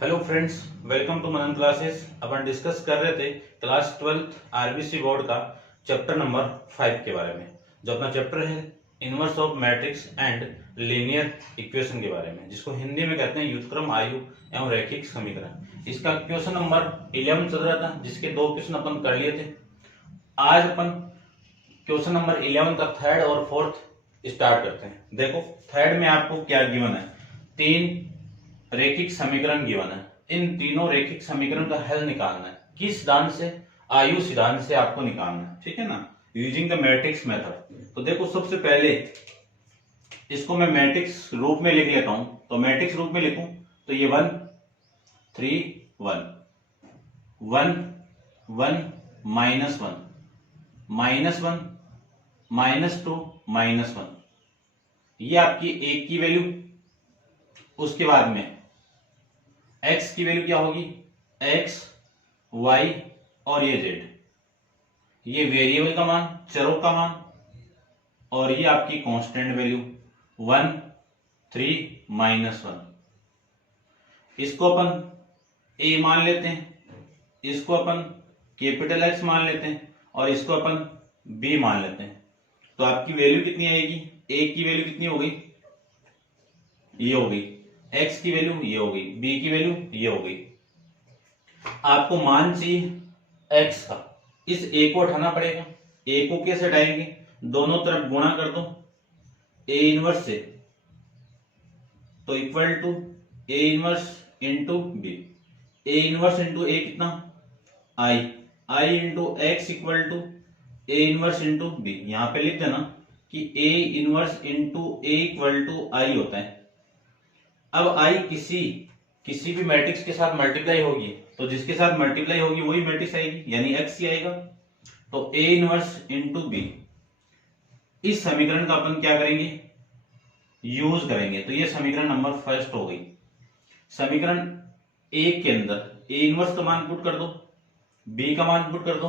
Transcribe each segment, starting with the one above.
Hello friends, welcome to Manan classes. अपन discuss कर रहे थे क्लास 12th आरबीसी बोर्ड का चैप्टर नंबर 5 के बारे में। जो अपना चैप्टर है inverse of matrix and linear equation के बारे में, जिसको हिंदी में कहते हैं व्युत्क्रम आयु एवं रैखिक समीकरण। इसका क्वेश्चन नंबर 11 चल रहा था, जिसके 2 क्वेश्चन अपन कर लिए थे। आज अपन क्वेश्चन नंबर 11 का थर्ड और फोर्थ स्टार्ट करते हैं। देखो, थर्ड में आपको क्या गिवन है, 3 रैखिक समीकरण गिवन है। इन तीनों रैखिक समीकरण का हल निकालना है। किस सिद्धांत से? आयु सिद्धांत से आपको निकालना है, ठीक है ना, यूजिंग द मैट्रिक्स मेथड। तो देखो, सबसे पहले इसको मैं मैट्रिक्स रूप में लिख लेता हूं। तो मैट्रिक्स रूप में लिखूं तो ये 1 3 1 1 1 -1 -1 -2 -1, ये आपकी एक की वैल्यू। उसके बाद में x की वैल्यू क्या होगी, x y और ये z, ये वेरिएबल का मान, चरों का मान, और ये आपकी कांस्टेंट वैल्यू 1 3 -1। इसको अपन a मान लेते हैं, इसको अपन कैपिटल X मान लेते हैं, और इसको अपन b मान लेते हैं। तो आपकी वैल्यू कितनी आएगी, a की वैल्यू कितनी हो गई, ये हो गई, x की वैल्यू ये हो गई, b की वैल्यू ये हो गई। आपको मान चाहिए x का, इस a को उठाना पड़ेगा। a को कैसे हटाएंगे, दोनों तरफ गुणा कर दो a इनवर्स से, तो equal to a inverse into b। a inverse into a कितना, i into x equal to a inverse into b। यहां पे लिख देना कि a inverse into a equal to i होता है। अब i किसी भी मैट्रिक्स के साथ मल्टीप्लाई होगी, तो जिसके साथ मल्टीप्लाई होगी वही मैट्रिक्स आएगी, यानी x ही आएगा। तो a इनवर्स इंटू b, इस समीकरण का अपन क्या करेंगे, यूज करेंगे। तो ये समीकरण नंबर फर्स्ट हो गई। समीकरण एक के अंदर a इनवर्स का मान पुट कर दो, b का मान पुट कर दो,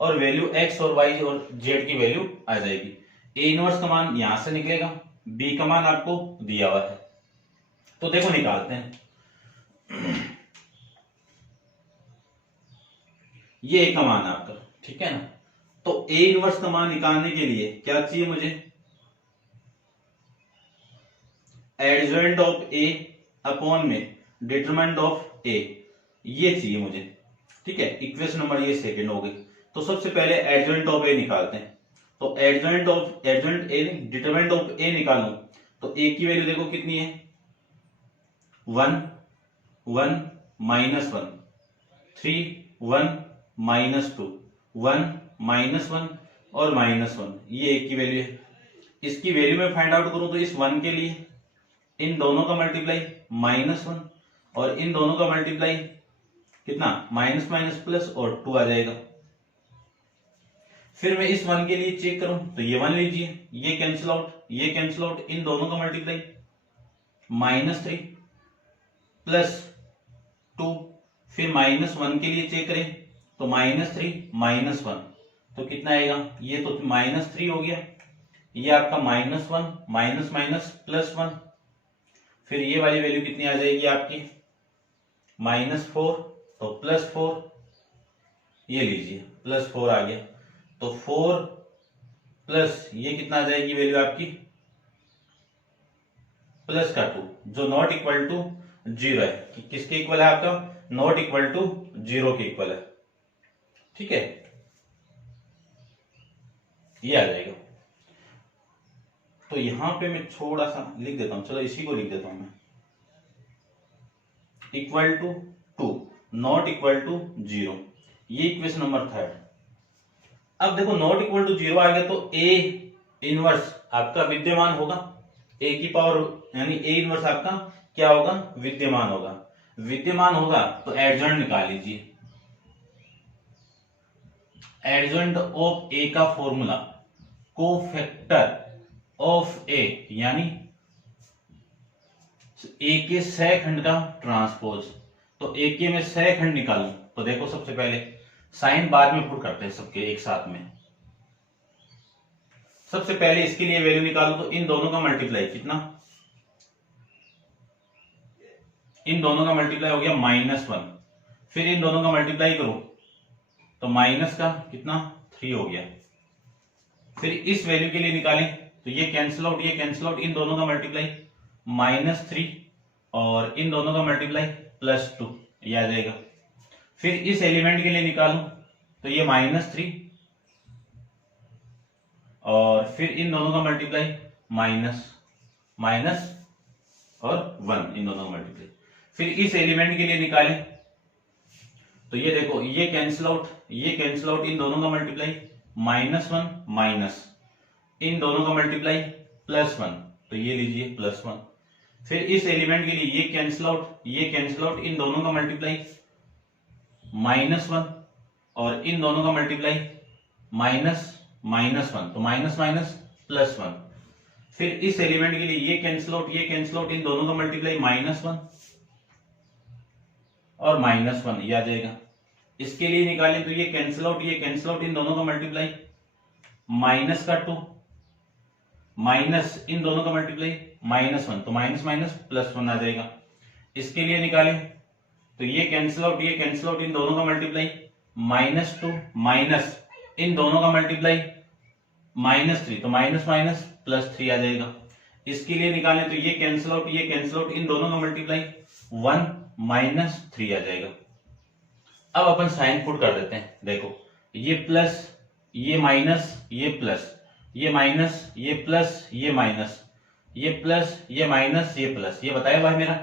और वैल्यू x और y और z की वैल्यू आ जाएगी। a इनवर्स का मान यहां से निकलेगा, b का मान आपको दिया हुआ है। तो देखो, निकालते हैं। ये a का मान है आपका, ठीक है ना। तो a इनवर्स का मान निकालने के लिए क्या चाहिए मुझे, एडजॉइंट ऑफ a अपॉन में डिटरमिनेंट ऑफ a, ये चाहिए मुझे, ठीक है। इक्वेशन नंबर ये सेकंड हो गई। तो सबसे पहले एडजॉइंट ऑफ a निकालते हैं। तो adjoint a determinant of a निकालूं तो a की वैल्यू देखो कितनी है, 1 1 -1 3 1 -2 1 -1 और -1, ये एक की वैल्यू है। इसकी वैल्यू में फाइंड आउट करूं तो इस 1 के लिए इन दोनों का मल्टीप्लाई -1, और इन दोनों का मल्टीप्लाई कितना, माइनस माइनस प्लस और 2 आ जाएगा। फिर मैं इस 1 के लिए चेक करूं तो ये 1 लीजिए, ये कैंसिल आउट, ये कैंसिल आउट, इन दोनों का मल्टीप्लाई -3 प्लस 2। फिर -1 के लिए चेक करें तो -3 -1, तो कितना आएगा, ये तो -3 हो गया, ये आपका -1 माइनस माइनस +1। फिर ये वाली वैल्यू कितनी आ जाएगी आपकी, -4, तो +4, ये लीजिए +4 आ गया। तो 4 प्लस ये कितना आ जाएगी वैल्यू आपकी, प्लस का 2, जो नॉट इक्वल टू 0 है। किसके इक्वल है आपका, नॉट इक्वल टू 0 के इक्वल है, ठीक है, ये आ जाएगा। तो यहां पे मैं थोड़ा सा लिख देता हूं, चलो इसी को लिख देता हूं मैं, equal to 2 not equal to 0, ये इक्वेशन नंबर थर्ड। अब देखो, नॉट इक्वल टू 0 आ गया तो a इनवर्स आपका विद्यमान होगा, a की पावर यानी a इनवर्स आपका क्या होगा, विद्यमान होगा। विद्यमान होगा तो एडजॉइंट निकाल लीजिए। एडजॉइंट ऑफ a का फॉर्मूला कोफैक्टर ऑफ a, यानी a के सह खंड का ट्रांसपोज। तो a के में सह खंड निकालूं तो देखो, सबसे पहले साइन बाद में पुट करते हैं सबके एक साथ में। सबसे पहले इसके लिए वैल्यू निकालो तो इन दोनों का मल्टीप्लाई कितना, इन दोनों का मल्टीप्लाई हो गया -1, फिर इन दोनों का मल्टीप्लाई करो तो माइनस का कितना 3 हो गया। फिर इस वैल्यू के लिए निकालें तो ये कैंसिल आउट, ये कैंसिल आउट, इन दोनों का मल्टीप्लाई -3 और इन दोनों का मल्टीप्लाई +2, ये आ जाएगा। फिर इस एलिमेंट के लिए निकालूं तो ये -3 और फिर इन दोनों का मल्टीप्लाई माइनस और 1, इन दोनों का मल्टीप्लाई। फिर इस एलिमेंट के लिए निकालें तो ये देखो, ये कैंसिल आउट, ये कैंसिल आउट, इन दोनों का मल्टीप्लाई -1 माइनस, इन दोनों का मल्टीप्लाई +1, तो ये लीजिए +1। फिर इस एलिमेंट के लिए ये कैंसिल आउट, ये कैंसिल आउट, इन दोनों का मल्टीप्लाई -1 और इन दोनों का मल्टीप्लाई -1, तो माइनस +1। फिर इस एलिमेंट के लिए ये कैंसिल आउट, ये कैंसिल आउट, इन दोनों का मल्टीप्लाई -1 और -1, ये आ जाएगा। इसके लिए निकालें तो ये कैंसिल आउट, ये कैंसिल आउट, इन दोनों का मल्टीप्लाई -2 माइनस, इन दोनों का मल्टीप्लाई -1, तो +1 आ जाएगा। इसके लिए निकालें तो ये कैंसिल आउट, ये कैंसिल आउट, इन दोनों का मल्टीप्लाई -2 माइनस, इन दोनों का मल्टीप्लाई -3, तो +3 आ जाएगा। इसके लिए निकालें तो ये कैंसिल आउट, ये कैंसिल आउट, इन दोनों का मल्टीप्लाई 1 - 3 आ जाएगा। अब अपन साइन पुट कर देते हैं। देखो, ये प्लस, ये माइनस, ये प्लस, ये माइनस, ये प्लस, ये माइनस, ये प्लस, ये माइनस, ये प्लस। ये बताया भाई मेरा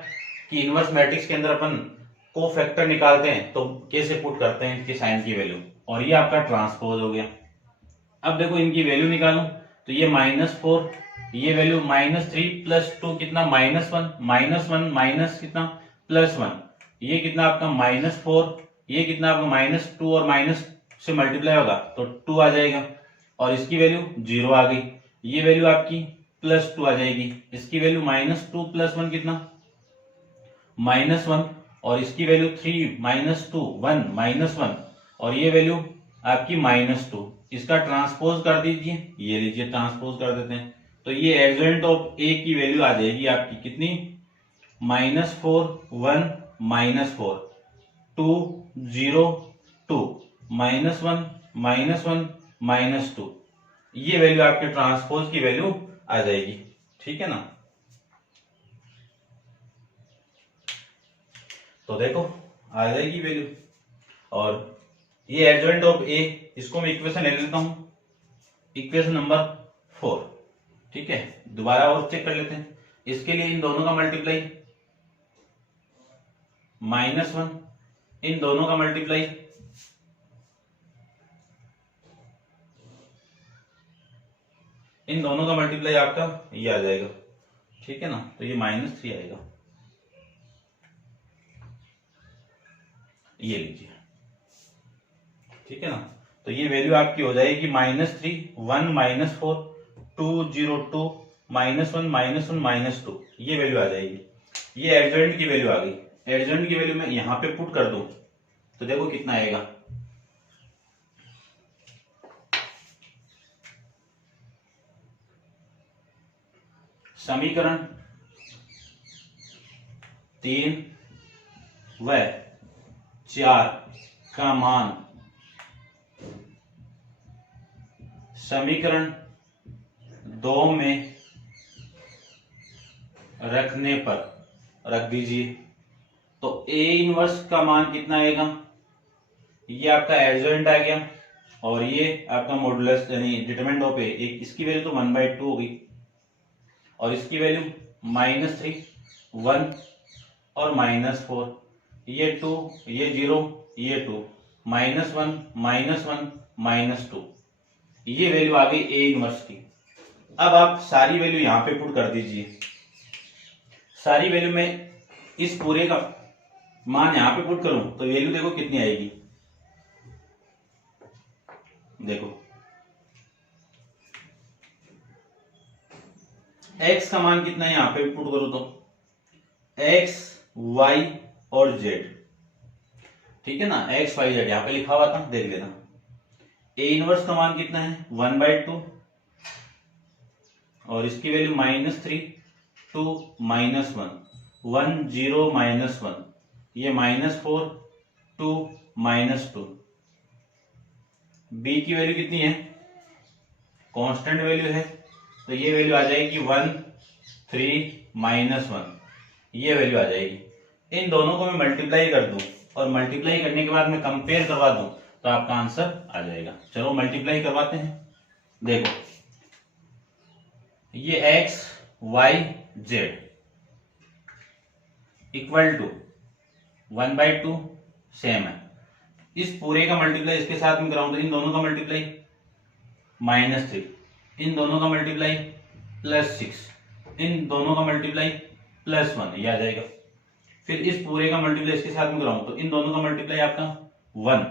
कि इनवर्स मैट्रिक्स के अंदर अपन को फैक्टर निकालते हैं तो कैसे पुट करते हैं इनके साइन की वैल्यू, और ये आपका ट्रांसपोज हो गया। अब देखो, इनकी वैल्यू निकालूं तो ये -4, ये वैल्यू -3 + 2 कितना -1 माइनस कितना +1, ये कितना आपका -4, ये कितना आपका -2 और माइनस से मल्टीप्लाई होगा तो 2 आ जाएगा, और इसकी वैल्यू 0 आ गई। ये वैल्यू आपकी +2 आ जाएगी, इसकी वैल्यू -2 + 1 कितना -1, और इसकी वैल्यू 3 -2 1 और ये वैल्यू आपकी -2। इसका ट्रांसपोज कर दीजिए, ये लीजिए ट्रांसपोज कर देते हैं तो ये एडजॉइंट ऑफ ए की वैल्यू आ जाएगी आपकी कितनी -4 1 -4 2 0 2 -1 -2, ये वैल्यू आपके ट्रांसपोज की वैल्यू आ जाएगी। ठीक है ना, तो देखो आ जाएगी वैल्यू। और ये एडजॉइंट ऑफ ए, इसको मैं इक्वेशन ले लेता हूं, इक्वेशन नंबर 4। ठीक है, दोबारा और चेक कर लेते हैं। इसके लिए इन दोनों का मल्टीप्लाई -1, इन दोनों का मल्टीप्लाई आपका ये आ जाएगा। ठीक है ना, तो ये -3 आएगा, ये लीजिए। ठीक है ना, तो ये वैल्यू आपकी हो जाएगी -3 1 -4 2 0 2 -1 -2, ये वैल्यू आ जाएगी। ये एडजॉइंट की वैल्यू आ गई। एडजॉइंट की वैल्यू मैं यहां पे पुट कर दूं तो देखो कितना आएगा, समीकरण 3 व 4 का मान समीकरण 2 में रखने पर रख दीजिए तो ए इनवर्स का मान कितना आएगा, ये आपका एडजॉइंट आ गया और ये आपका मॉडुलस यानी डिटरमिनेंट ऑफ ए, इसकी वैल्यू तो 1/2 होगी और इसकी वैल्यू -3 1 और -4, ये 2 ये 0 ये 2 -1 -2, ये वैल्यू आ गई ए इनवर्स की। अब आप सारी वैल्यू यहां पे पुट कर दीजिए। सारी वैल्यू में इस पूरे का मान यहां पे पुट करूं तो वैल्यू देखो कितनी आएगी, देखो x का मान कितना है यहां पे पुट करूं तो x y और z। ठीक है ना, x y z यहां पे लिखा हुआ था, देख लेना। ए इनवर्स का मान कितना है 1/2 और इसकी वैल्यू -3 2 -1 1 0 -1, ये -4 2 -2। बी की वैल्यू कितनी है, कांस्टेंट वैल्यू है, तो ये वैल्यू आ जाएगी 1 3 -1, ये वैल्यू आ जाएगी। इन दोनों को मैं मल्टीप्लाई कर दूं और मल्टीप्लाई करने के बाद मैं कंपेयर करवा दूं तो आपका आंसर आ जाएगा। चलो मल्टीप्लाई करवाते हैं। देखो ये x y z equal to 1/2 same है। इस पूरे का मल्टीप्लाई इसके साथ में कराऊं तो इन दोनों का मल्टीप्लाई -3, इन दोनों का मल्टीप्लाई +6, इन दोनों का मल्टीप्लाई +1, ये आ जाएगा। फिर इस पूरे का मल्टीप्लाई इसके साथ में कराऊं तो इन दोनों का मल्टीप्लाई आपका 1,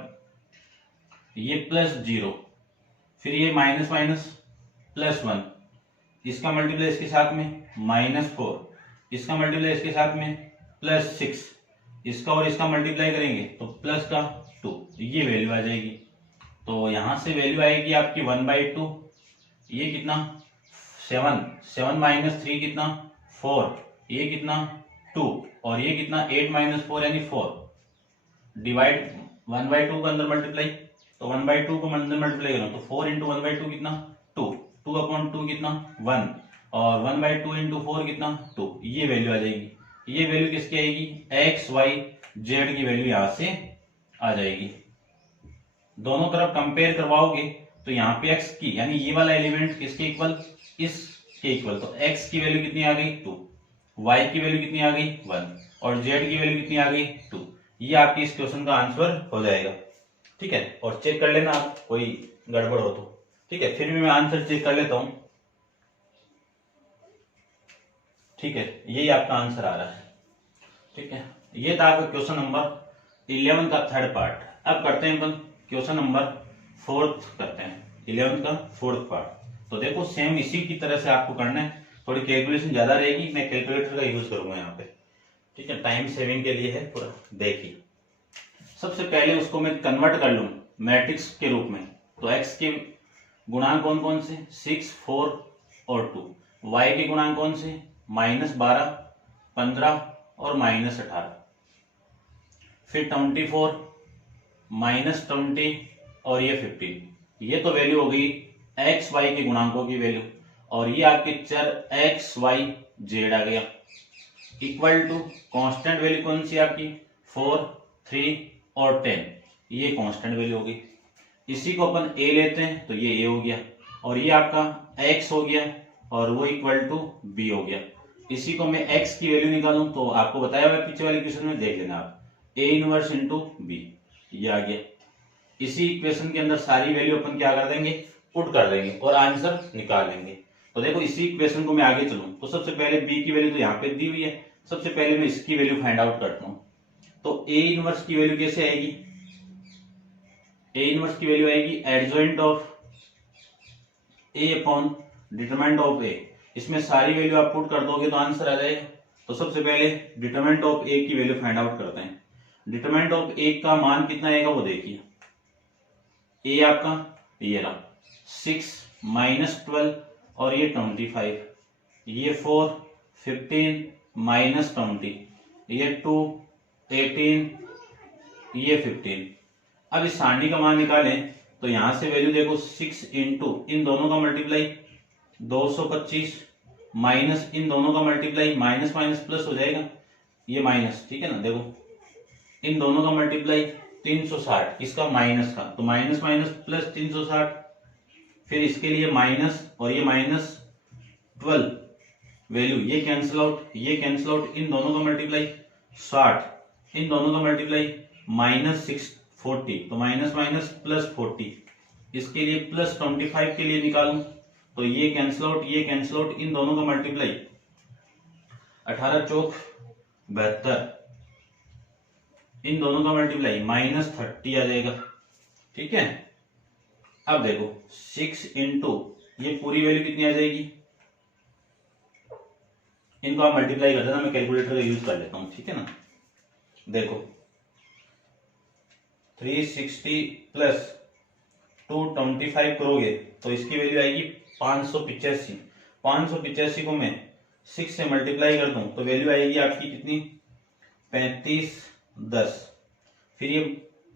ये +0, फिर ये माइनस माइनस +1, इसका मल्टीप्लाई इसके साथ में -4, इसका मल्टीप्लाई इसके साथ में +6, इसका और इसका मल्टीप्लाई करेंगे तो +2, ये वैल्यू आ जाएगी। तो यहां से वैल्यू आएगी आपकी 1/2, ये कितना 7, 7 - 3 कितना 4, ये कितना 2, और ये कितना 8 - 4 यानी 4, डिवाइड 1/2 को अंदर मल्टीप्लाई, तो 1/2 को अंदर मल्टीप्लाई करो तो 4 × 1/2 कितना 2, 2/2 कितना 1, और 1/2 × 4 कितना 2, ये वैल्यू आ जाएगी। ये वैल्यू किसकी आएगी, x y z की वैल्यू यहां से आ जाएगी। दोनों तरफ कंपेयर करवाओगे तो यहाँ पे x की यानी ये वाला एलिमेंट किसके इक्वल, इसके इक्वल, तो x की वैल्यू कितनी आ गई 2, y की वैल्यू कितनी आ गई 1, और z की वैल्यू कितनी आ गई 2। ये आपकी इस क्वेश्चन का आंसर हो जाएगा। ठीक है, और चेक कर लेना आप कोई गड़बड़ हो तो। ठीक है, फिर भी मैं आंसर चेक कर लेता हूं। ठीक है, यही आपका आंसर आ रहा है। ठीक है, ये था आपका क्वेश्चन नंबर 11 का थर्ड पार्ट। अब करते हैं अपन क्वेश्चन नंबर 4 करते हैं, 11 का 4th पार्ट। तो देखो सेम इसी की तरह से आपको करना है, थोड़ी कैलकुलेशन ज्यादा रहेगी, मैं कैलकुलेटर का यूज करूंगा यहाँ पे। ठीक है, टाइम सेविंग के लिए है पूरा। देखिए सबसे पहले उसको मैं कन्वर्ट कर लूं मैट्रिक्स के रूप में, तो x के गुणांक कौन कौन से 6 4 और 2, y के गुणांक कौन से -12 15 और -18, फिर 24 -20 और ये 15, ये तो वैल्यू हो गई x y के गुणांकों की वैल्यू, और ये आपके चर x y z आ गया इक्वल टू कांस्टेंट वैल्यू कौन सी आपकी 4 3 और 10, ये कांस्टेंट वैल्यू हो गई। इसी को अपन a लेते हैं तो ये a हो गया, और ये आपका x हो गया, और वो इक्वल टू b हो गया। इसी को मैं x की वैल्यू निकालूं तो आपको बताया हुआ पीछे वाले क्वेश्चन में, देख लेना आप, a इनवर्स इंटू b, ये आ गया। इसी इक्वेशन के अंदर सारी वैल्यू अपन क्या कर देंगे, पुट कर देंगे और आंसर निकाल लेंगे। तो देखो इसी इक्वेशन को मैं आगे चलूं तो सबसे पहले b की वैल्यू तो यहाँ पे दी हुई है, सबसे पहले मैं इसकी वैल्यू फाइंड आउट करता हूँ। तो a इनवर्स की वैल्यू कैसे आएगी, a इनवर्स की वैल्यू आएगी adjoint of a upon determinant of a, इसमें सारी वैल्यू आप पुट कर दोगे तो आंसर आ जाएगा। तो सबसे पहले डिटरमिनेंट ऑफ a की वैल्यू फाइंड आउट करते हैं। डिटरमिनेंट ऑफ a का मान कितना आएगा वो देखिए, a आपका ये रहा 6 -12 और ये 25, ये 4 15 -20, ये 2 18, ये 15। अब इस सारणी का मान निकालें तो यहां से वैल्यू देखो 6 इंटू इन दोनों का मल्टीप्लाई 225 माइनस इन दोनों का मल्टीप्लाई माइनस माइनस प्लस हो जाएगा, ये माइनस, ठीक है ना। देखो इन दोनों का मल्टीप्लाई 360, इसका माइनस का, तो माइनस माइनस प्लस 360, फिर इसके लिए माइनस और ये -12 वैल्यू, ये कैंसिल आउट, ये कैंसिल आउट, इन दोनों का मल्टीप्लाई 60, इन दोनों का मल्टीप्लाई -640, तो माइनस माइनस प्लस 40, इसके लिए +25 के लिए निकालूं तो ये कैंसिल आउट, ये कैंसिल आउट, इन दोनों का मल्टीप्लाई 18 चौक 72, इन दोनों का मल्टीप्लाई -30 आ जाएगा। ठीक है, अब देखो 6 इंटू ये पूरी वैल्यू कितनी आ जाएगी, इनको आप मल्टीप्लाई कर देना, मैं कैलकुलेटर का यूज कर लेता हूं, ठीक है ना। देखो 360 प्लस 225 करोगे तो इसकी वैल्यू आएगी 585। 585 को मैं 6 से मल्टीप्लाई कर दूं तो वैल्यू आएगी आपकी कितनी, 35 10। फिर ये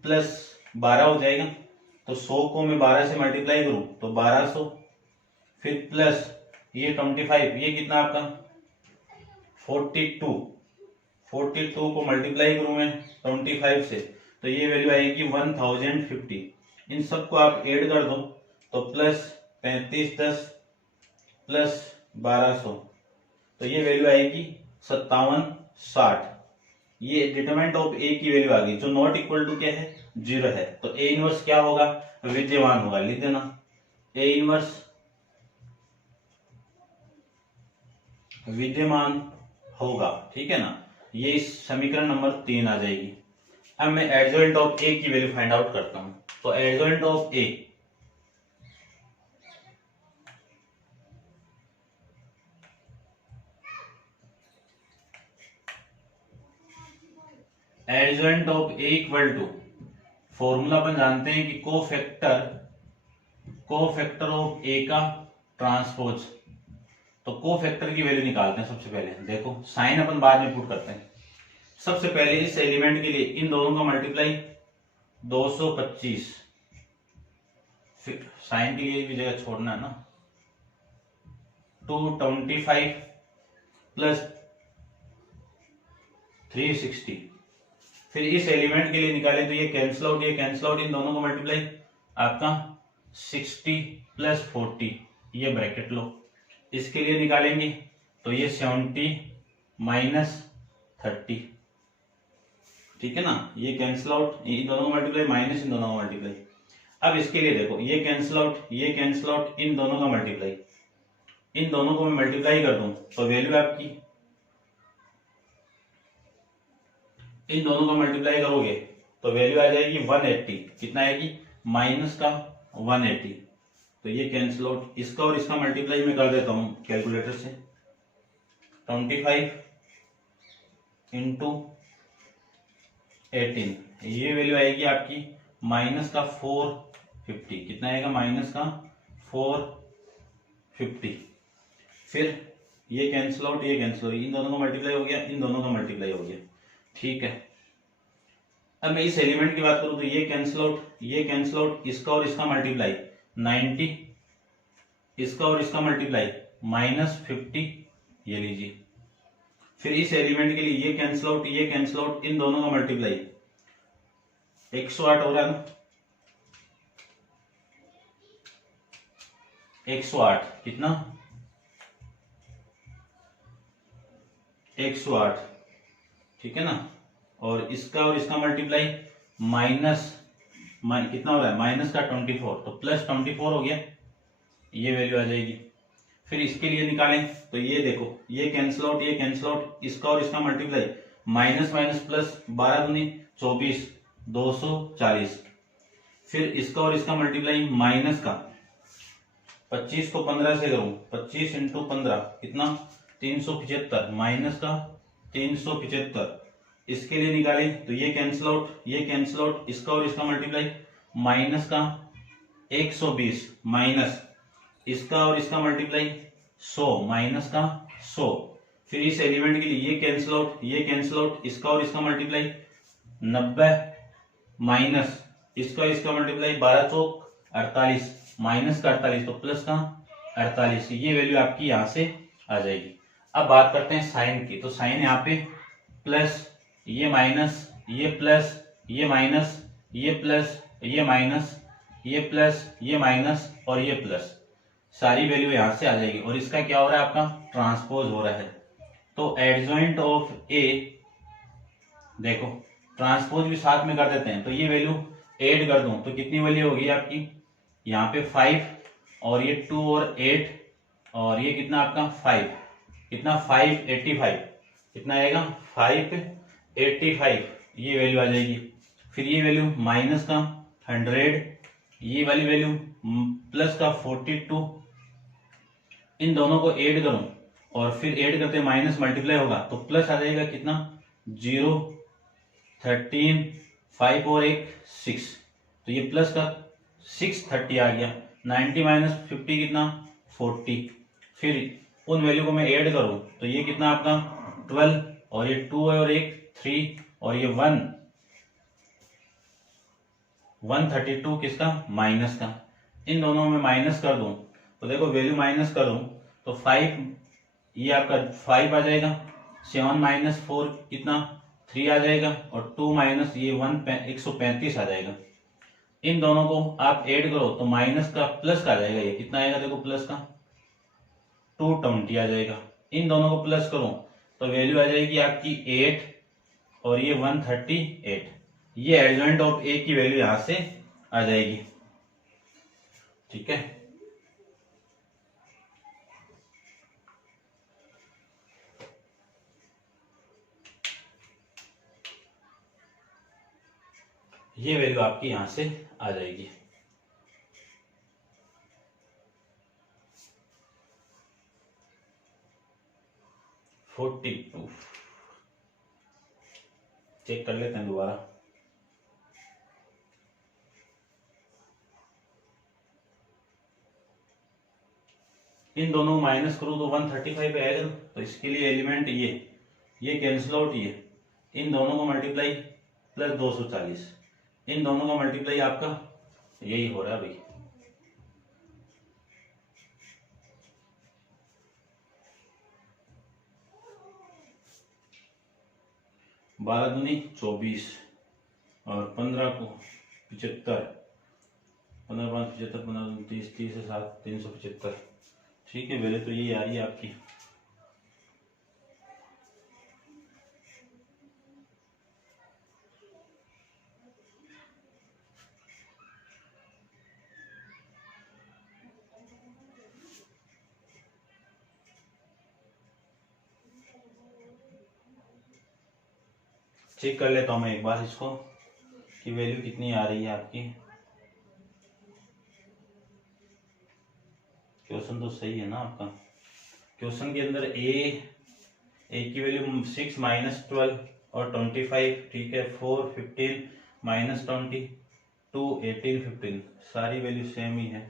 प्लस 12 हो जाएगा, तो 100 को मैं 12 से मल्टीप्लाई करूं तो 1200। फिर प्लस ये 25, ये कितना आपका 42, 42 को मल्टीप्लाई करूं मैं 25 से तो ये वैल्यू आएगी 1050। इन सबको आप ऐड कर दो तो प्लस 35 10 प्लस 1200, तो ये वैल्यू आएगी 57 60। ये डिटरमिनेंट ऑफ ए की वैल्यू आ गई, जो नॉट इक्वल टू क्या है, 0 है। तो ए इनवर्स क्या होगा, विद्यमान होगा। लिख देना ए इनवर्स विद्यमान होगा, ठीक है ना। ये इस समीकरण नंबर 3 आ जाएगी। अब मैं एडजॉइंट ऑफ ए की वैल्यू फाइंड आउट करता हूं। तो adjoint of A, adjoint of A equal to, formula अपन जानते हैं कि कोफैक्टर ऑफ ए का ट्रांसपोज। तो कोफैक्टर की वैल्यू निकालते हैं। सबसे पहले देखो, साइन अपन बाद में पुट करते हैं। सबसे पहले इस एलिमेंट के लिए इन दोनों का मल्टीप्लाई 225, फिर साइन के लिए भी जगह छोड़ना है ना, 225 प्लस 360। फिर इस एलिमेंट के लिए निकाले तो ये कैंसिल आउट, ये कैंसिल आउट, इन दोनों को मल्टीप्लाई आपका 60 प्लस 40, ये ब्रैकेट लो। इसके लिए निकालेंगे तो ये 70 माइनस 30, ठीक है ना। ये कैंसिल आउट, इन दोनों को मल्टीप्लाई माइनस इन दोनों को मल्टीप्लाई। अब इसके लिए देखो, ये कैंसिल आउट, ये कैंसिल आउट, इन दोनों का मल्टीप्लाई, इन दोनों को मैं मल्टीप्लाई कर दूं तो वैल्यू आपकी, इन दोनों का मल्टीप्लाई करोगे तो वैल्यू आ जाएगी 180। कितना आएगी, माइनस का 180। तो ये कैंसिल आउट, इसका और इसका मल्टीप्लाई मैं कर देता हूं कैलकुलेटर से। 25 इंटू 18, ये वैल्यू आएगी आपकी माइनस का 450। कितना आएगा, माइनस का 450। फिर ये कैंसिल आउट, ये कैंसिल आउट, इन दोनों का मल्टीप्लाई हो गया, इन दोनों का मल्टीप्लाई हो गया, ठीक है। अब मैं इस एलिमेंट की बात करूं तो ये कैंसिल आउट, ये कैंसिल आउट, इसका और इसका मल्टीप्लाई 90, इसका और इसका मल्टीप्लाई माइनस 50, ये लीजिए। फिर इस एलिमेंट के लिए ये कैंसिल आउट, ये कैंसिल आउट, इन दोनों का मल्टीप्लाई 108 हो रहा है ना, 108, कितना 108, ठीक है ना। और इसका मल्टीप्लाई माइनस कितना हो रहा है, माइनस का 24, तो प्लस 24 हो गया, ये वैल्यू आ जाएगी। फिर इसके लिए निकालें तो ये देखो, ये कैंसिल आउट, ये कैंसिल आउट, इसका और इसका मल्टीप्लाई माइनस माइनस प्लस, 12 दूनी 24, 240। फिर इसका और इसका मल्टीप्लाई माइनस का 25 को 15 से करूं, 25 इंटू 15 कितना 375, माइनस का 375। इसके लिए निकालें तो ये कैंसिल आउट, ये कैंसिल आउट, इसका और इसका मल्टीप्लाई माइनस का 120, माइनस इसका और इसका मल्टीप्लाई 100, माइनस का 100। फिर इस एलिमेंट के लिए ये कैंसिल आउट, ये कैंसिल आउट, इसका और इसका मल्टीप्लाई 90, माइनस इसका इसका मल्टीप्लाई 12 चौक 48, माइनस का 48, तो प्लस का 48। ये वैल्यू आपकी यहां से आ जाएगी। अब बात करते हैं साइन की। तो साइन यहाँ पे प्लस, ये माइनस, ये प्लस, ये माइनस, ये प्लस, ये माइनस, ये प्लस, ये माइनस और ये प्लस, सारी वैल्यू यहां से आ जाएगी। और इसका क्या हो रहा है, आपका ट्रांसपोज हो रहा है। तो एडजॉइंट ऑफ ए, देखो ट्रांसपोज भी साथ में कर देते हैं, तो ये वैल्यू ऐड कर दूं तो कितनी वैल्यू होगी आपकी, यहाँ पे 5 और ये 2 और 8 और ये कितना आपका 5, कितना 585, कितना आएगा 585, ये वैल्यू आ जाएगी। फिर ये वैल्यू माइनस का 100, ये वाली वैल्यू प्लस का 42, इन दोनों को ऐड करूं और फिर ऐड करते माइनस मल्टीप्लाई होगा तो प्लस आ जाएगा, कितना 0 13 5 और 1 6, तो ये प्लस का 630 आ गया। 90 माइनस 50 कितना 40, फिर उन वैल्यू को मैं ऐड करूं तो ये कितना आपका 12 और ये 2 है और एक 3 और ये 132 किसका माइनस का। इन दोनों में माइनस कर दूं तो देखो वैल्यू माइनस कर दूं तो 5 ये आपका 5 आ जाएगा, 7 माइनस 4 कितना 3 आ जाएगा और 2 माइनस ये 135 आ जाएगा। इन दोनों को आप ऐड करो तो माइनस का प्लस का आ जाएगा, ये कितना आएगा देखो प्लस का 220 आ जाएगा। इन दोनों को प्लस करो तो वैल्यू आ जाएगी आपकी 8 और ये 138। ये एडजॉइंट ऑफ ए की वैल्यू यहां से आ जाएगी। ठीक है, ये वैल्यू आपकी यहां से आ जाएगी। चेक कर लेते हैं दोबारा। इन दोनों को माइनस करो तो 135 आएगा, तो इसके लिए एलिमेंट ये कैंसिल आउट, ये इन दोनों को मल्टीप्लाई प्लस 240, इन दोनों का मल्टीप्लाई आपका यही हो रहा है भाई। बारह दूनी 24 और 15 को 75, 15 5 75, 15 30, 30 से 7 375। ठीक है, वैल्यू तो ये आ रही है आपकी। चेक कर लेता हूं मैं एक बार इसको कि वैल्यू कितनी आ रही है आपकी। क्वेश्चन तो सही है ना आपका। क्वेश्चन के अंदर ए की वैल्यू 6 माइनस 12 और 25, ठीक है, 4 15 माइनस 20 2 18 15, सारी वैल्यू सेम ही है।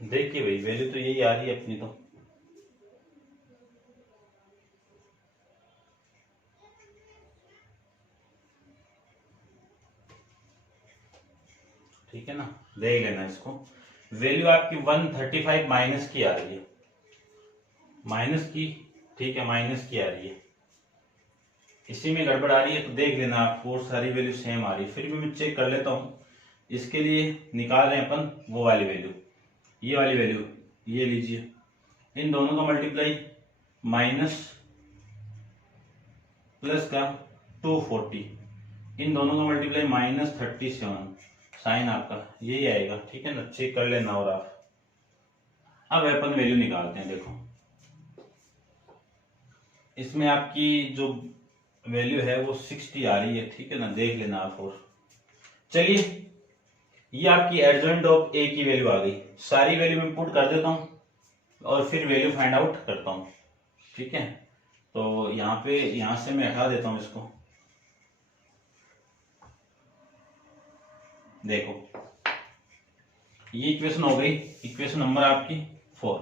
देखिए भाई वैल्यू तो यही आ रही है अपनी तो। ठीक है ना, देख लेना इसको। वैल्यू आपकी 135 माइनस की आ रही है, माइनस की, ठीक है, माइनस की आ रही है। इसी में गड़बड़ आ रही है तो देख लेना आपको, सारी वैल्यू सेम आ रही है। फिर भी मैं चेक कर लेता हूं। इसके लिए निकाल रहे हैं अपन वो वाली वैल्यू, ये वाली वैल्यू, ये लीजिए। इन दोनों का मल्टीप्लाई माइनस प्लस का 240, इन दोनों का मल्टीप्लाई माइनस 37, साइन आपका यही आएगा। ठीक है ना, चेक कर लेना। और आप अब अपन वैल्यू निकालते हैं। देखो इसमें आपकी जो वैल्यू है वो 60 आ रही है। ठीक है ना, देख लेना आप। और चलिए, ये आपकी एडजॉइंट ऑफ ए की वैल्यू आ गई। सारी वैल्यू में पुट कर देता हूं और फिर वैल्यू फाइंड आउट करता हूं। ठीक है, तो यहां से मैं हटा देता हूं इसको। देखो ये इक्वेशन हो गई, इक्वेशन नंबर आपकी 4।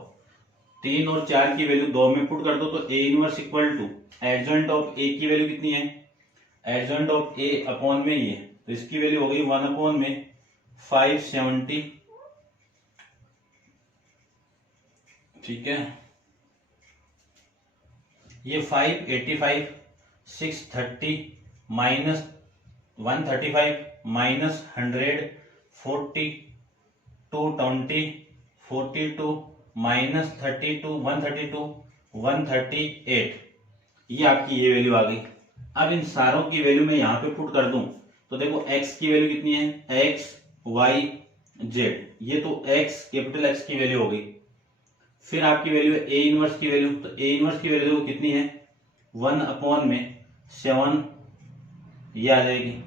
3 और 4 की वैल्यू 2 में पुट कर दो तो A inverse equal to adjoint of A की वैल्यू कितनी है, एडजॉइंट ऑफ ए अपॉन में ये, तो इसकी वैल्यू हो गई 1 अपॉन में 570। ठीक है, ये 585, 630 माइनस 135 माइनस 100 40 220 42 माइनस 32 132 138, ये आपकी ये वैल्यू आ गई। अब इन सारों की वैल्यू मैं यहां पे पुट कर दूं तो देखो x की वैल्यू कितनी है, x y z, ये तो x कैपिटल X की वैल्यू हो गई। फिर आपकी वैल्यू है ए इनवर्स की वैल्यू, तो ए इनवर्स की वैल्यू कितनी है 1/7 ये आ जाएगी।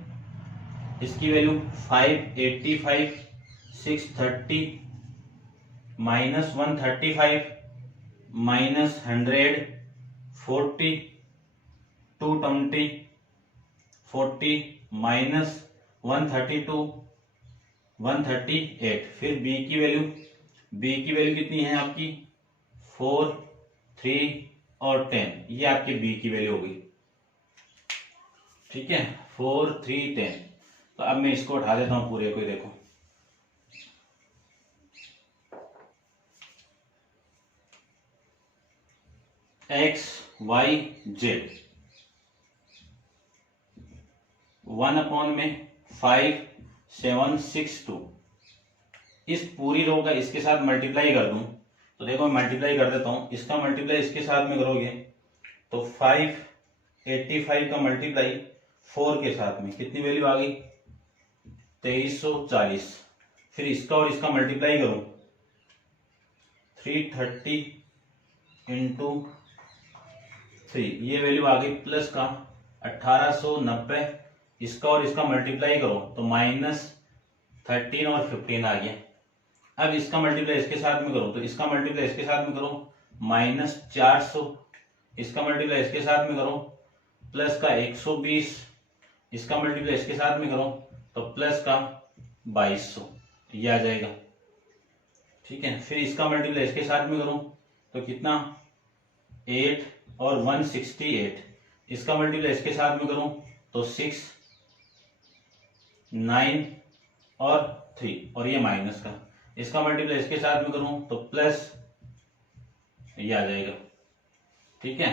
इसकी वैल्यू 585, 630 -135 -100 40 220 40 -132 138। फिर बी की वैल्यू कितनी है आपकी 4 3 और 10, ये आपकी बी की वैल्यू होगी। ठीक है, 4 3 10। तो अब मैं इसको उठा देता हूं पूरे को, देखो x y z 1/5 7 6 2। इस पूरी रो का इसके साथ मल्टीप्लाई कर दूं तो देखो मैं मल्टीप्लाई कर देता हूं। इसका मल्टीप्लाई इसके साथ में करोगे तो 585 का मल्टीप्लाई 4 के साथ में कितनी वैल्यू आ गई 2340। फिर इसका और इसका मल्टीप्लाई करूं 330 इंटू 3, ये वैल्यू आ गई प्लस का 1890। इसका और इसका मल्टीप्लाई करो तो -13 और 15 आ गया। अब इसका मल्टीप्लाई इसके साथ में करो तो इसका मल्टीप्लाई इसके साथ में करो -400, इसका मल्टीप्लाई इसके साथ में करो प्लस का 120, इसका मल्टीप्लाई इसके साथ में करो तो प्लस का 2200, ये आ जाएगा। ठीक है, फिर इसका मल्टीप्लाई इसके साथ में करो तो कितना 8 और 168, इसका मल्टीप्लाई इसके साथ में करो तो 6 9 और 3 और ये माइनस का, इसका मल्टीप्लाई इसके साथ में करूं तो प्लस ये आ जाएगा। ठीक है,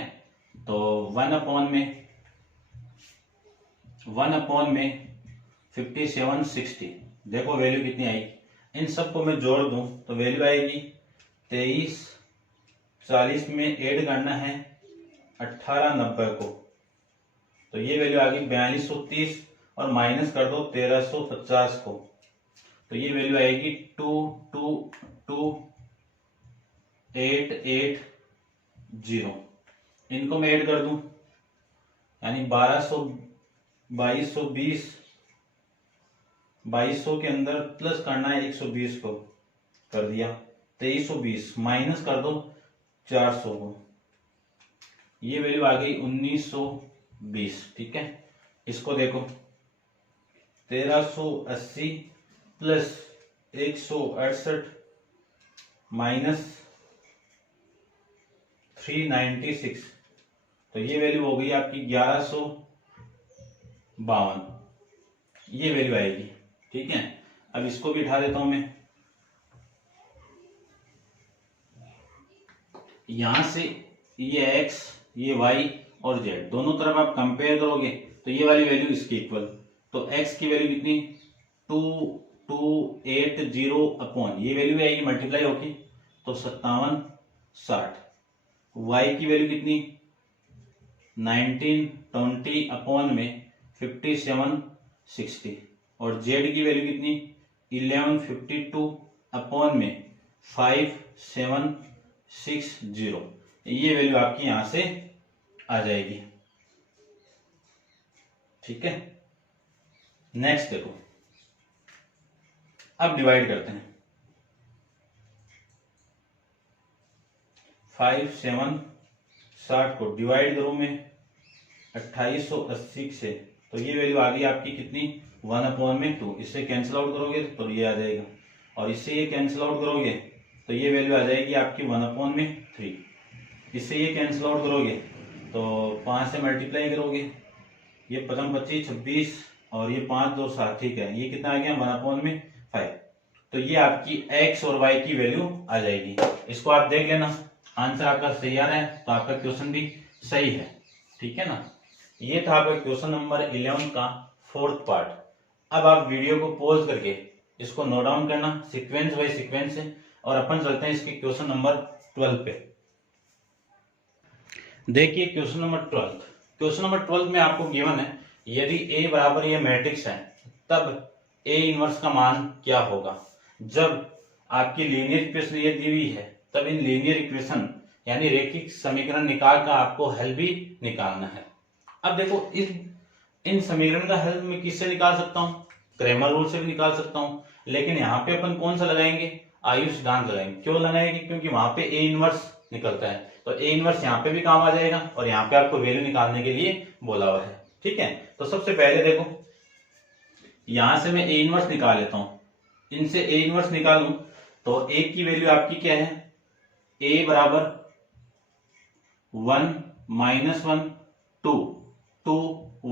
तो 1/में 5760 देखो वैल्यू कितनी आई। इन सबको मैं जोड़ दूं तो वैल्यू आएगी 2340 में ऐड करना है 1890 को तो ये वैल्यू आ गई 4230 और माइनस कर दो 1350 को तो ये वैल्यू आएगी 222880। इनको मैं ऐड कर दूं यानी 2200 के अंदर प्लस करना है 120 को, कर दिया 2320 माइनस कर दो 400 को, ये वैल्यू आ गई 1920। ठीक है, इसको देखो 1380 प्लस 168 माइनस 396 तो ये वैल्यू हो गई आपकी 1152, ये वैल्यू आएगी। ठीक है, अब इसको भी उठा देता हूं मैं। यहां से ये x ये y और z दोनों तरफ आप कंपेयर करोगे तो ये वाली वैल्यू इसकी इक्वल, तो x की वैल्यू कितनी 2280 अपॉन ये वैल्यू आएगी मल्टीप्लाई होगी तो 5760। y की वैल्यू कितनी 1920 अपॉन में 5760 और z की वैल्यू कितनी 1152 अपॉन में 5760। ये वैल्यू आपकी यहां से आ जाएगी। ठीक है, नेक्स्ट देखो, अब डिवाइड करते हैं 5760 को डिवाइड करूं मैं 2880 से तो ये वैल्यू आ गई आपकी कितनी 1/2। इससे कैंसिल आउट करोगे तो ये आ जाएगा और इससे ये कैंसिल आउट करोगे तो ये वैल्यू आ जाएगी आपकी 1/3। इससे ये कैंसिल आउट करोगे तो 5 से मल्टीप्लाई करोगे, ये 5 25 26 और ये 5 2 7। ठीक है, ये कितना आ गया 1/5। तो ये आपकी x और y की वैल्यू आ जाएगी। इसको आप देख लेना, आंसर आपका सही आ रहा है तो आपका क्वेश्चन भी सही है। ठीक है ना, ये था आपका क्वेश्चन नंबर 11 का 4th पार्ट। अब आप वीडियो को पॉज करके इसको नोट डाउन करना सीक्वेंस बाय सीक्वेंस से और अपन चलते हैं इसके क्वेश्चन नंबर 12 पे। देखिए क्वेश्चन नंबर 12। क्वेश्चन नंबर 12 में आपको गिवन है यदि A बराबर ये मैट्रिक्स है तब A इनवर्स का मान क्या होगा। जब आपकी लीनियर इक्वेशन ये दी हुई है तब इन लीनियर इक्वेशन यानी रैखिक समीकरण निकाल कर आपको हल भी निकालना है। अब देखो इन समीकरण का हल मैं किससे निकाल सकता हूँ, क्रेमर रूल से भी निकाल सकता हूँ, लेकिन यहाँ पे अपन कौन सा लगाएंगे, आयु सिद्धांत लगाएंगे। क्यों लगाएंगे, क्योंकि वहां पे ए इनवर्स निकलता है, तो ए इनवर्स यहाँ पे भी काम आ जाएगा और यहाँ पे आपको वैल्यू निकालने के लिए बोला हुआ है। ठीक है, तो सबसे पहले देखो यहां से मैं ए इनवर्स निकाल लेता हूं, इनसे ए इनवर्स निकालूं तो ए की वैल्यू आपकी क्या है, ए बराबर 1 -1 2 2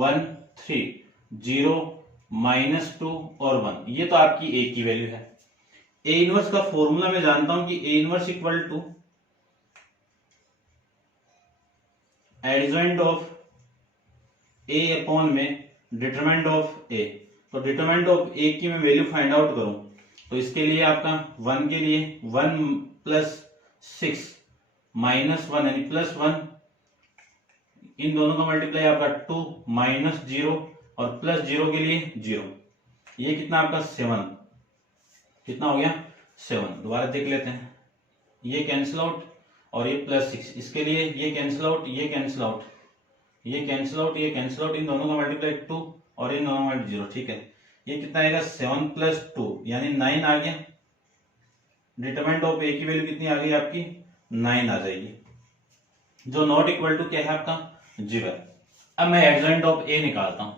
1 3 0 -2 और 1, ये तो आपकी ए की वैल्यू है। ए इनवर्स का फॉर्मूला मैं जानता हूं कि A inverse equal to adjoint of A upon में डिटरमिनेंट ऑफ ए। तो डिटरमिनेंट ऑफ ए की मैं वैल्यू फाइंड आउट करूं तो इसके लिए आपका 1 के लिए 1 + 6 -1 यानी +1, इन दोनों का मल्टीप्लाई आपका 2 -0 और +0 के लिए 0, ये कितना आपका 7, कितना हो गया 7। दोबारा देख लेते हैं, ये कैंसिल आउट और ये +6, इसके लिए ये कैंसिल आउट, ये कैंसिल आउट, ये कैंसिल आउट, ये कैंसिल आउट, इन दोनों का मल्टीप्लाई 2 और इन दोनों का 0। ठीक है, ये कितना आएगा 7 + 2 यानी 9 आ गया। डिटरमिनेंट ऑफ ए की वैल्यू कितनी आ गई आपकी 9 आ जाएगी, जो नॉट इक्वल टू क्या है आपका 0। अब मैं एडजॉइंट ऑफ ए निकालता हूं,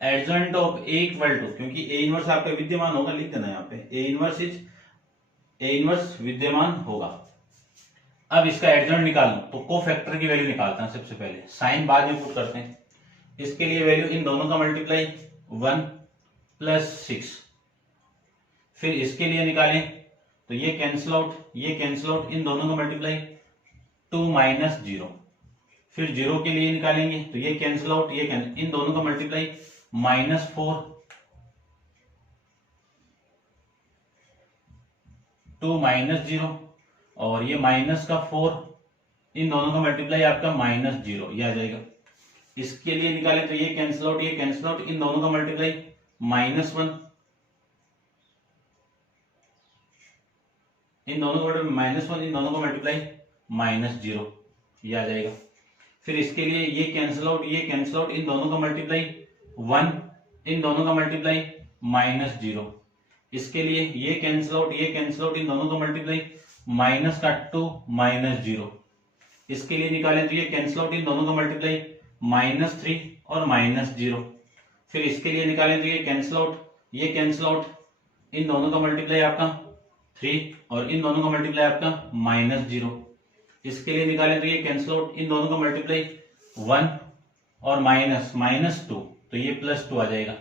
adjoint of A equal to, क्योंकि ए इनवर्स आपका विद्यमान होगा, लिख देना यहाँ पे ए इनवर्स विद्यमान होगा। अब इसका एडजॉइंट निकालूं तो कोफैक्टर की वैल्यू निकालते हैं सबसे पहले, साइन बाद में पुट करते हैं। इसके लिए वैल्यू इन दोनों का मल्टीप्लाई 1 + 6, फिर इसके लिए निकालें तो ये कैंसिल आउट, ये कैंसिल आउट, इन दोनों का मल्टीप्लाई 2 -0, फिर 0 के लिए निकालेंगे तो ये कैंसिल आउट, ये कैंसिल, इन दोनों का मल्टीप्लाई -4 2 -0 और ये -4, इन दोनों का मल्टीप्लाई आपका -0, ये आ जाएगा। इसके लिए निकालें तो ये कैंसिल आउट, ये कैंसिल आउट, इन दोनों का मल्टीप्लाई -1, इन दोनों का -1, इन दोनों का मल्टीप्लाई -0, ये आ जाएगा। फिर इसके लिए ये कैंसिल आउट, ये कैंसिल आउट, इन दोनों का मल्टीप्लाई 1, इन दोनों का मल्टीप्लाई -0। इसके लिए ये कैंसिल आउट, ये कैंसिल आउट, इन दोनों का मल्टीप्लाई -2 -0। इसके लिए निकालें तो ये कैंसिल आउट, इन दोनों का मल्टीप्लाई -3 और -0। फिर इसके लिए निकालें तो ये कैंसिल आउट, ये कैंसिल आउट, इन दोनों का मल्टीप्लाई आपका 3 और इन दोनों का मल्टीप्लाई आपका -0। इसके लिए निकालें तो ये कैंसिल आउट, इन दोनों का मल्टीप्लाई 1 और -2, तो ये +2 आ जाएगा।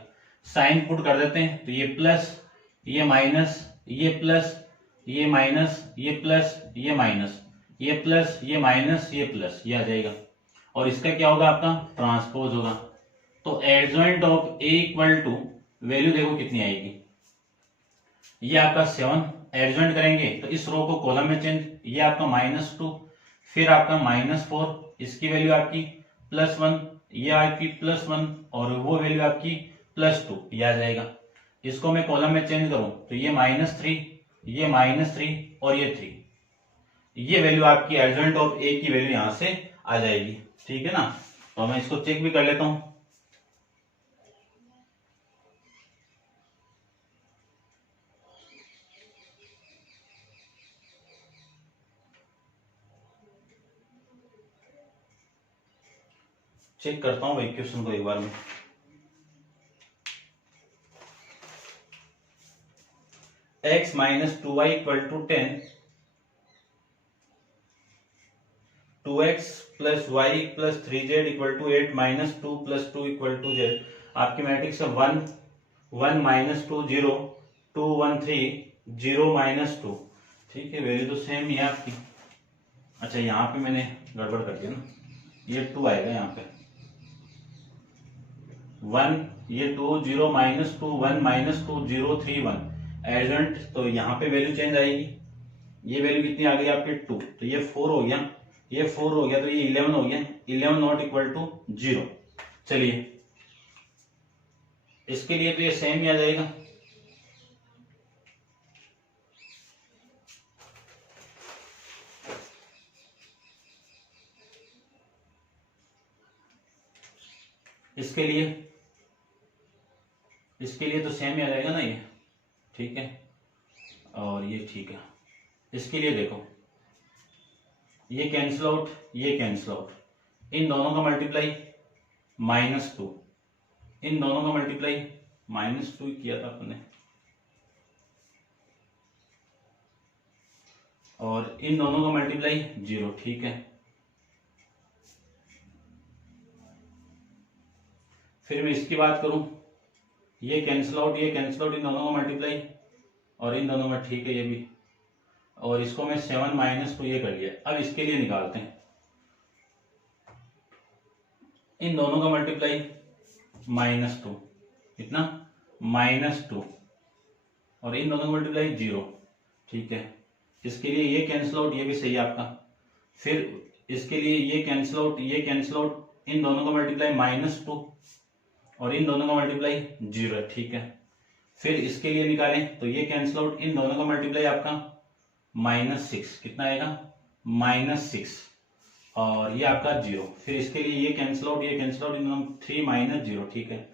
साइन पुट कर देते हैं तो ये प्लस, ये माइनस, ये प्लस, ये माइनस, ये प्लस, ये माइनस, ये प्लस, ये माइनस, ये प्लस, ये आ जाएगा। और इसका क्या होगा आपका ट्रांसपोज होगा। तो adjoint of A equal to value देखो कितनी आएगी, ये आपका 7, एडजॉइंट करेंगे तो इस रो को कॉलम में चेंज, ये आपका -2, फिर आपका -4, इसकी वैल्यू आपकी +1, ये आपकी +1 और वो वैल्यू आपकी +2, ये आ जाएगा। इसको मैं कॉलम में चेंज करूं तो ये -3, ये -3 और ये 3, ये वैल्यू आपकी एडजॉइंट ऑफ ए की वैल्यू यहां से आ जाएगी। ठीक है ना, तो मैं इसको चेक भी कर लेता हूं। चेक करता हूं भाई क्वेश्चन को एक बार में। x - 2y = 10, 2x + y + 3z = 8 - 2 + 2 = z। आपकी मैट्रिक्स है 1 1 - 2 0 2 1 3 0 - 2। ठीक है, वैल्यू तो सेम ही है आपकी। अच्छा, यहाँ पे मैंने गड़बड़ कर दिया ना, ये 2 आएगा यहाँ पे 1, ये 2 0 -2 1 -2 0 3 1, एडजॉइंट तो यहाँ पे वैल्यू चेंज आएगी। ये वैल्यू कितनी आ गई आपकी 2, तो ये 4 हो गया, ये 4 हो गया, तो ये 11 हो गया, 11 नॉट इक्वल टू 0। चलिए इसके लिए तो ये सेम ही आ जाएगा। इसके लिए तो सेम ही आ जाएगा ना ये, ठीक है, और ये ठीक है। इसके लिए देखो ये कैंसिल आउट, ये कैंसिल आउट, इन दोनों का मल्टीप्लाई -2, इन दोनों का मल्टीप्लाई -2 किया था अपने, और इन दोनों का मल्टीप्लाई 0, ठीक है। फिर मैं इसकी बात करूं, ये कैंसिल आउट, ये कैंसिल आउट, इन दोनों का मल्टीप्लाई, और इन दोनों में ठीक है ये भी, और इसको मैं 7 -2 ये कर लिया। अब इसके लिए निकालते हैं, इन दोनों का मल्टीप्लाई -2, कितना -2, और इन दोनों का मल्टीप्लाई 0, ठीक है। इसके लिए ये कैंसिल आउट, ये भी सही है आपका। फिर इसके लिए ये कैंसिल आउट, ये कैंसिल आउट, इन दोनों का मल्टीप्लाई -2, और इन दोनों का मल्टीप्लाई 0, ठीक है। फिर इसके लिए निकालें तो ये कैंसिल आउट, इन दोनों का मल्टीप्लाई आपका -6, कितना आएगा -6, और ये आपका 0। फिर इसके लिए ये कैंसिल आउट, ये कैंसिल आउट, इन दोनों 3 -0, ठीक है।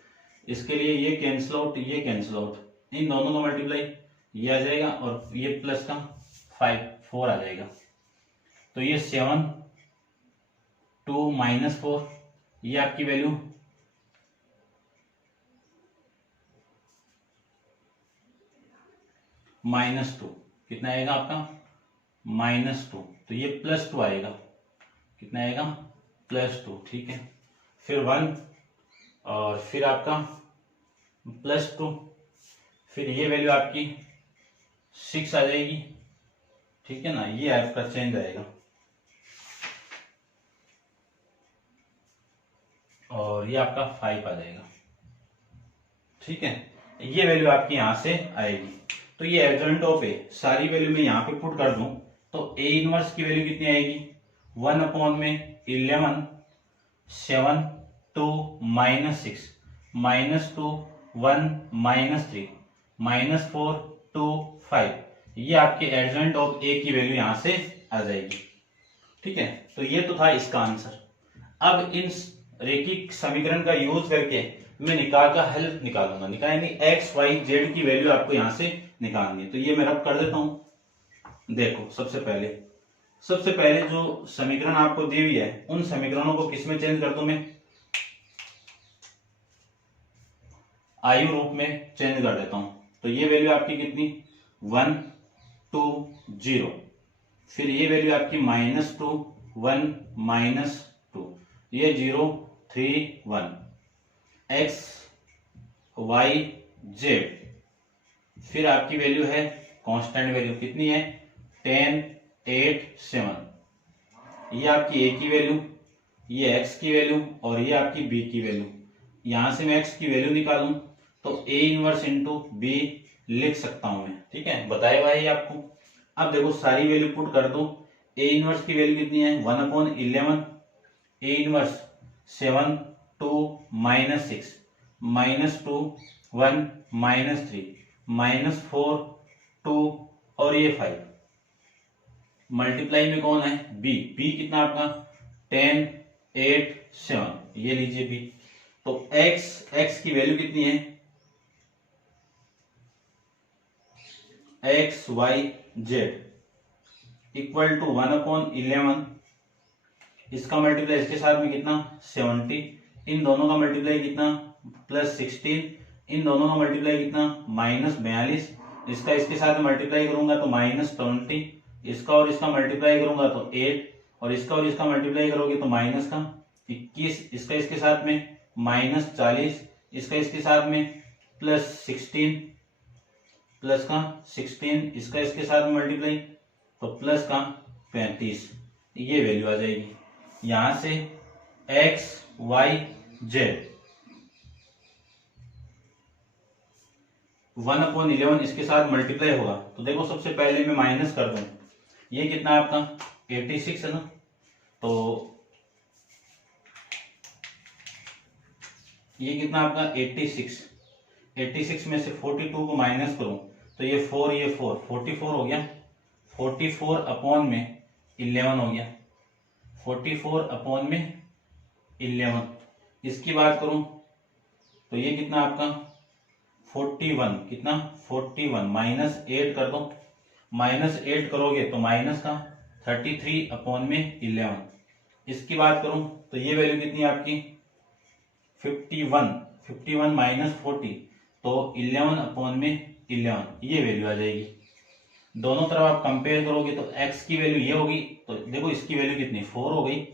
इसके लिए ये कैंसिल आउट, ये कैंसिल आउट, इन दोनों का मल्टीप्लाई ये आ जाएगा, और ये प्लस का 4 आ जाएगा। तो ये 7 2 -4, ये आपकी वैल्यू -2, कितना आएगा आपका -2, तो ये +2 आएगा, कितना आएगा +2, ठीक है। फिर 1, और फिर आपका +2, फिर ये वैल्यू आपकी 6 आ जाएगी, ठीक है ना, ये आपका चेंज आएगा, और ये आपका 5 आ जाएगा, ठीक है। ये वैल्यू आपकी यहां से आएगी। तो ये एडजॉइंट ऑफ ए, सारी वैल्यू मैं यहाँ पे पुट कर दूं तो ए इनवर्स की वैल्यू कितनी आएगी, 1/11 7 2 -6 -2 1 -3 -4 2 5, ये आपके एडजॉइंट ऑफ ए की वैल्यू यहां से आ जाएगी, ठीक है। तो ये तो था इसका आंसर। अब इन रेखिक समीकरण का यूज करके मैं निकाल का हल निकालूंगा, निकालेंगे एक्स वाई जेड की वैल्यू आपको यहां से निकालनी है। तो ये मैं रब कर देता हूं। देखो सबसे पहले जो समीकरण आपको दी हुई है उन समीकरणों को किस में चेंज कर दूं, मैं आयु रूप में चेंज कर देता हूं। तो ये वैल्यू आपकी कितनी 1 2 0, फिर ये वैल्यू आपकी -2 1 -2, ये 0 3 1, एक्स वाई जेड, फिर आपकी वैल्यू है कांस्टेंट वैल्यू कितनी है 10 8 7, ये आपकी ए की वैल्यू, ये एक्स की वैल्यू, और ये आपकी बी की वैल्यू। यहां से मैं एक्स की वैल्यू निकालूं तो ए इनवर्स इंटू बी लिख सकता हूं मैं, ठीक है, बताया हुआ है आपको। अब देखो सारी वैल्यू पुट कर दो। ए इनवर्स की वैल्यू कितनी है 1/11, ए इनवर्स 7 2 -6 -2 1 -3 -4 2 और ये 5, मल्टीप्लाई में कौन है बी, बी कितना आपका 10 8 7, ये लीजिए बी। तो एक्स की वैल्यू कितनी है X Y Z equal to 1/11, इसका मल्टीप्लाई इसके साथ में कितना 70, इन दोनों का मल्टीप्लाई कितना +16, इन दोनों का मल्टीप्लाई कितना -42, इसका इसके साथ मल्टीप्लाई करूंगा तो -20, इसका और इसका मल्टीप्लाई करूंगा तो 8, और इसका और इसका मल्टीप्लाई करोगे तो -21, इसका इसके साथ में -40, इसका इसके साथ में +16 इसका इसके साथ में मल्टीप्लाई तो +35, ये वैल्यू आ जाएगी। यहां से एक्स वाई जेड 1/11 इसके साथ मल्टीप्लाई होगा तो देखो सबसे पहले मैं माइनस कर दूं, ये कितना आपका 86 है ना, तो ये कितना आपका 86 में से 42 को माइनस करूं तो ये 44 हो गया, 44/11 हो गया, 44/11। इसकी बात करूं तो ये कितना आपका 41, कितना 41 माइनस 8 कर दो, माइनस 8 करोगे तो माइनस का 33 अपॉन में 11। इसकी बात करूं तो ये वैल्यू कितनी है आपकी 51 माइनस 40 तो 11 अपॉन में 11, ये वैल्यू आ जाएगी। दोनों तरफ आप कंपेयर करोगे तो x की वैल्यू ये होगी, तो देखो इसकी वैल्यू कितनी 4 हो गई,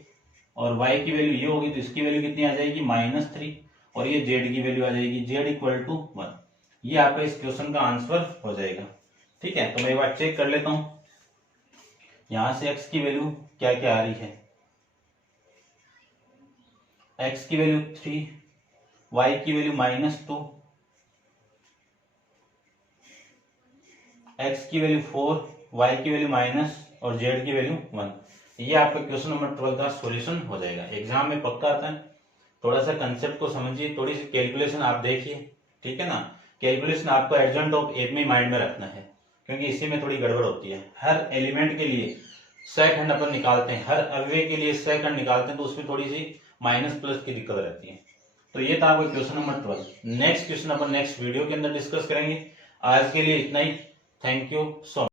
और y की वैल्यू ये होगी तो इसकी वैल्यू कितनी आ जाएगी -3, और ये z की वैल्यू आ जाएगी z इक्वल टू 1। ये आपका इस क्वेश्चन का आंसर हो जाएगा। ठीक है, तो मैं एक बार चेक कर लेता हूं यहां से x की वैल्यू क्या क्या आ रही है। x की वैल्यू 3, y की वैल्यू -2, x की वैल्यू 4, y की वैल्यू माइनस और z की वैल्यू 1। ये आपका क्वेश्चन नंबर 12 का सॉल्यूशन हो जाएगा। एग्जाम में पक्का आता है, थोड़ा सा कंसेप्ट को समझिए, थोड़ी सी कैलकुलेशन आप देखिए, ठीक है ना। कैलकुलेशन आपको एडजंट ऑफ एप में माइंड में रखना है, क्योंकि इसी में थोड़ी गड़बड़ होती है। हर एलिमेंट के लिए सेकंड अपन निकालते हैं, हर अव्यय के लिए सेकंड निकालते हैं, तो उसमें थोड़ी सी माइनस प्लस की दिक्कत रहती है। तो ये था आपका क्वेश्चन नंबर 12। नेक्स्ट क्वेश्चन अपन नेक्स्ट वीडियो के अंदर डिस्कस करेंगे। आज के लिए इतना ही। Thank you so much.